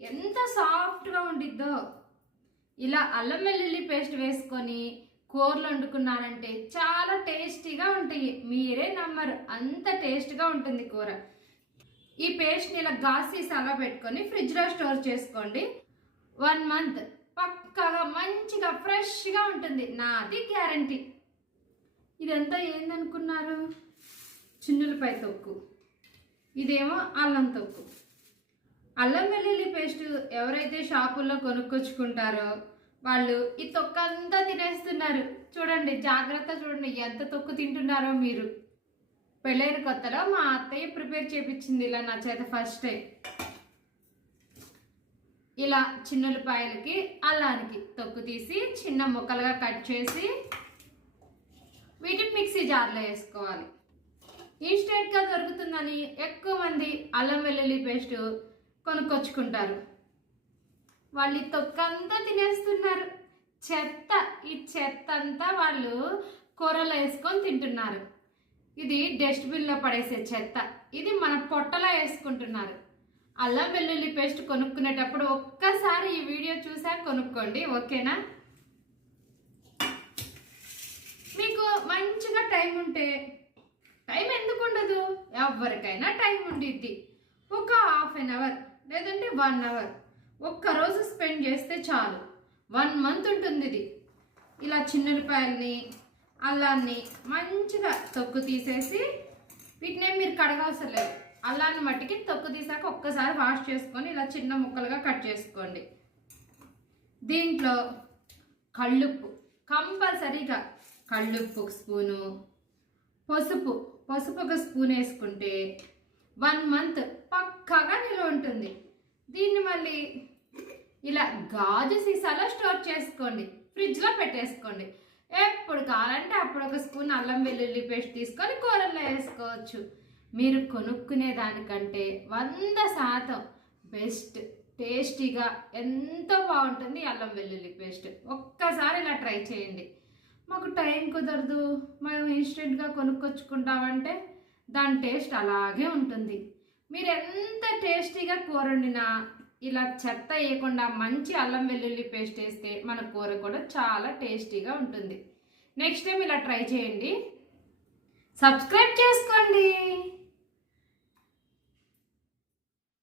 ఎంత సాఫ్ట్గా ఉండిద్దో. ఇలా అల్లం వెల్లుల్లి పేస్ట్ వేసుకొని కూరలు వండుకున్నారంటే చాలా టేస్టీగా ఉంటాయి. మీరే నమ్మరు అంత టేస్ట్గా ఉంటుంది కూర. ఈ పేస్ట్ని ఇలా గాస్ అలా పెట్టుకొని ఫ్రిడ్జ్లో స్టోర్ చేసుకోండి. One month. పక్కగా మంచిగా ఫ్రెష్గా ఉంటుంది. నాది గ్యారంటీ. ఇదంతా ఏందనుకున్నారు? చిన్నులపై తొక్కు. ఇదేమో అల్లం తొక్కు. అల్లం వెల్లుల్లి పేస్ట్ ఎవరైతే షాపుల్లో కొనుక్కొచ్చుకుంటారో వాళ్ళు ఈ తొక్క అంతా తినేస్తున్నారు. చూడండి జాగ్రత్త చూడండి ఎంత తొక్కు తింటున్నారో మీరు. పెళ్ళైన కొత్తలో మా అత్తయ్య ప్రిపేర్ చేపించింది ఇలా నా చేత ఫస్ట్ ఇలా చిన్నులపాయలకి అల్లానికి తొక్కు తీసి చిన్న ముక్కలుగా కట్ చేసి వీటిని మిక్సీ జార్లో వేసుకోవాలి. ఇన్స్టెంట్గా దొరుకుతుందని ఎక్కువ మంది అల్లం వెల్లుల్లి పేస్ట్ కొనుక్కొచ్చుకుంటారు. వాళ్ళు ఈ తొక్కంతా తినేస్తున్నారు. చెత్త ఈ చెత్త అంతా వాళ్ళు కూరలో వేసుకొని తింటున్నారు. ఇది డస్ట్బిన్లో పడేసే చెత్త. ఇది మన పొట్టలో వేసుకుంటున్నారు. అల్లం వెల్లుల్లి పేస్ట్ కొనుక్కునేటప్పుడు ఒక్కసారి ఈ వీడియో చూసా కొనుక్కోండి. ఓకేనా? మీకు మంచిగా టైం ఉంటే టైం ఎందుకు ఉండదు ఎవరికైనా టైం ఉండిద్ది. ఒక హాఫ్ అన్ అవర్ లేదంటే వన్ అవర్ ఒక్కరోజు స్పెండ్ చేస్తే చాలు. వన్ మంత్ ఉంటుంది ఇది. ఇలా చిన్నపాయల్ని అల్లాన్ని మంచిగా తొక్కు తీసేసి వీటినే మీరు కడగవసరం లేదు. అల్లాన్ని మట్టికి తొక్కు తీసాక ఒక్కసారి వాష్ చేసుకొని ఇలా చిన్న ముక్కలుగా కట్ చేసుకోండి. దీంట్లో కళ్ళుప్పు. కంపల్సరీగా కళ్ళుప్పు ఒక స్పూను పసుపు. పసుపు ఒక స్పూన్ వేసుకుంటే వన్ మంత్ ఉంటుంది. దీన్ని మళ్ళీ ఇలా గాజు సీసాలో స్టోర్ చేసుకోండి. ఫ్రిడ్జ్లో పెట్టేసుకోండి. ఎప్పుడు కావాలంటే అప్పుడు ఒక స్పూన్ అల్లం వెల్లుల్లి పేస్ట్ తీసుకొని కూరల్లో వేసుకోవచ్చు. మీరు కొనుక్కునే దానికంటే వంద శాతం బెస్ట్ టేస్టీగా ఎంతో బాగుంటుంది అల్లం వెల్లుల్లి పేస్ట్. ఒక్కసారి ఇలా ట్రై చేయండి. మాకు టైం కుదరదు. మేము ఇన్స్టెంట్గా కొనుక్కొచ్చుకుంటామంటే దాని టేస్ట్ అలాగే ఉంటుంది. మీరు ఎంత టేస్టీగా కూర వండినా ఇలా చెత్త వేయకుండా మంచి అల్లం వెల్లుల్లి పేస్ట్ వేస్తే మన కూర కూడా చాలా టేస్టీగా ఉంటుంది. నెక్స్ట్ టైం ఇలా ట్రై చేయండి. సబ్స్క్రైబ్ చేసుకోండి.